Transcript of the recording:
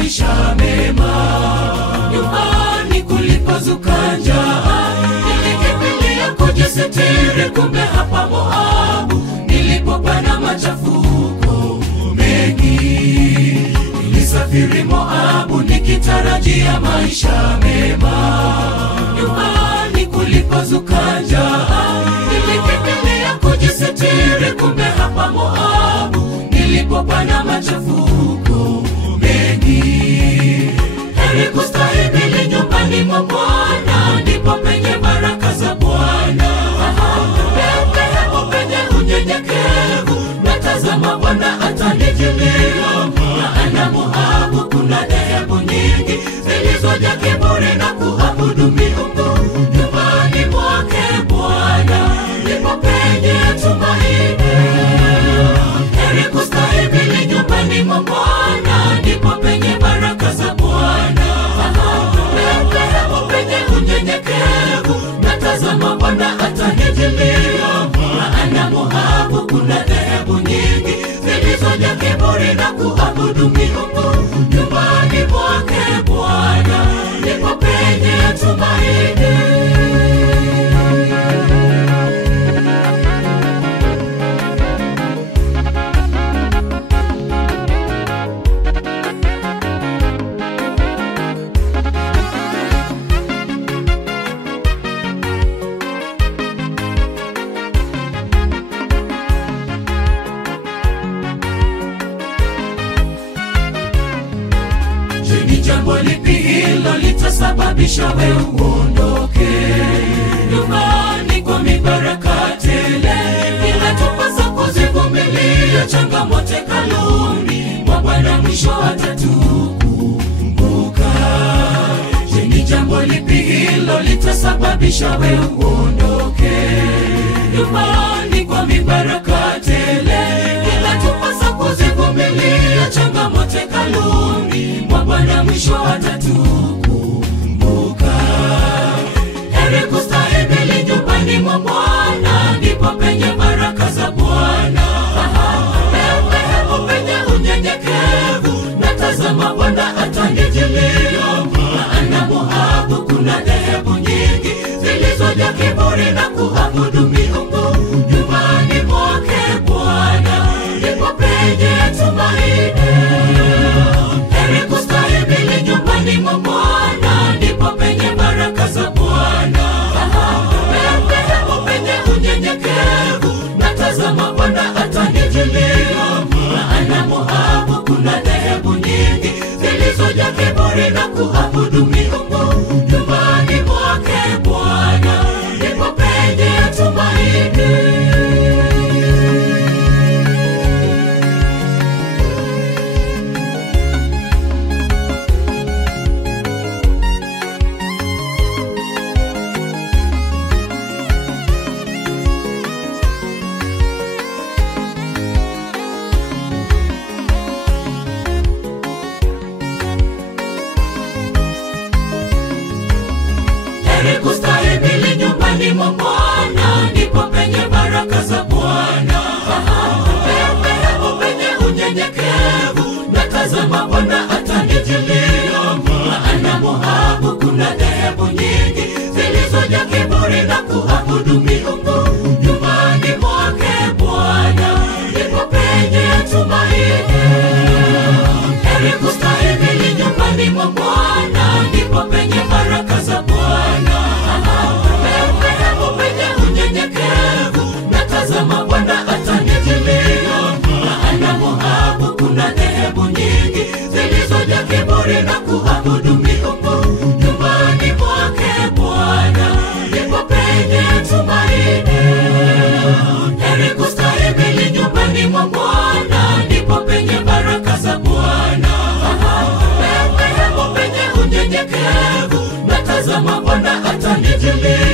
maisha mema. Nyumbani kulipozuka njaa, nilikimbilia kujisitiri, kumbe hapa Moabu nilipopanda machafuko mengi. Nilisafiri Moabu nikitarajia maisha mema. Nyumbani kulipozuka njaa, nilikimbilia kujisitiri, kumbe hapa Moabu nilipopanda machafuko mengi. Heri kustahimili nyumbani mwa Bwana, ndipo penye baraka za Bwana. Hapo penye unyenyekevu, natazama Bwana atanijilia. Maana Moabu kuna dhehebu nyingi zilizojaa kiburi na kuabudu miungu. Nyumbani mwake Bwana ndipo penye tumaini. Heri kustahimili nyumbani mwa Bwana, ndipo penye baraka za Bwana. Hapo penye unyenyekevu, natazama Bwana atanijilia. Maana Moabu kuna dhehebu nyingi zilizojaa kiburi na kuabudu miungu. Nyumbani mwake Bwana ndipo penye tumaini. Ni jambo lipi hilo litasababisha wewe uondoke? Nyumbani kwa mibaraka tele, inatupasa kuzivumilia changamoto kaluni mwa Bwana, mwisho atatukumbuka. Je, ni jambo lipi hilo litasababisha wewe uondoke? Nyumbani kwa mibaraka tele, inatupasa kuzivumilia changamoto kaluni mwa Bwana, mwisho atatukumbuka. Heri kustahimili nyumbani mwa Bwana, ndipo penye baraka za Bwana. Hapo penye unyenyekevu, natazama Bwana atanijilia. Maana Moabu kuna dhehebu nyingi zilizojaa kiburi na kuabudu miungu. Nyumbani mwake Bwana ndipo penye tumaini. Heri kustahimili nyumbani mwa Bwana, ndipo penye baraka za Bwana. Hapo penye unyenyekevu, natazama Bwana atanijilia. Maana Moabu kuna dhehebu nyingi zilizojaa kiburi na kuabudu miungu. Nyumbani mwake Bwana ndipo penye tumaini. Heri kustahimili nyumbani mwa Bwana, ndipo penye baraka za Bwana. Hapo penye unyenyekevu, natazama Bwana atanijilia. Maana Moabu kuna dhehebu nyingi zilizojaa kiburi na kuabudu miungu. Nyumbani mwake Bwana ndipo penye tumaini. Heri kustahimili nyumbani mwa Bwana, ndipo penye baraka za Bwana. Hapo penye unyenyekevu, natazama Bwana atanijilia. Maana Moabu kuna dhehebu nyingi zilizojaa kiburi na kuabudu miungu. Nyumbani mwake Bwana ndipo penye tumaini. Heri kustahimili nyumbani mwa Bwana, ndipo penye baraka za Bwana. Hapo penye unyenyekevu, natazama Bwana atanijilia.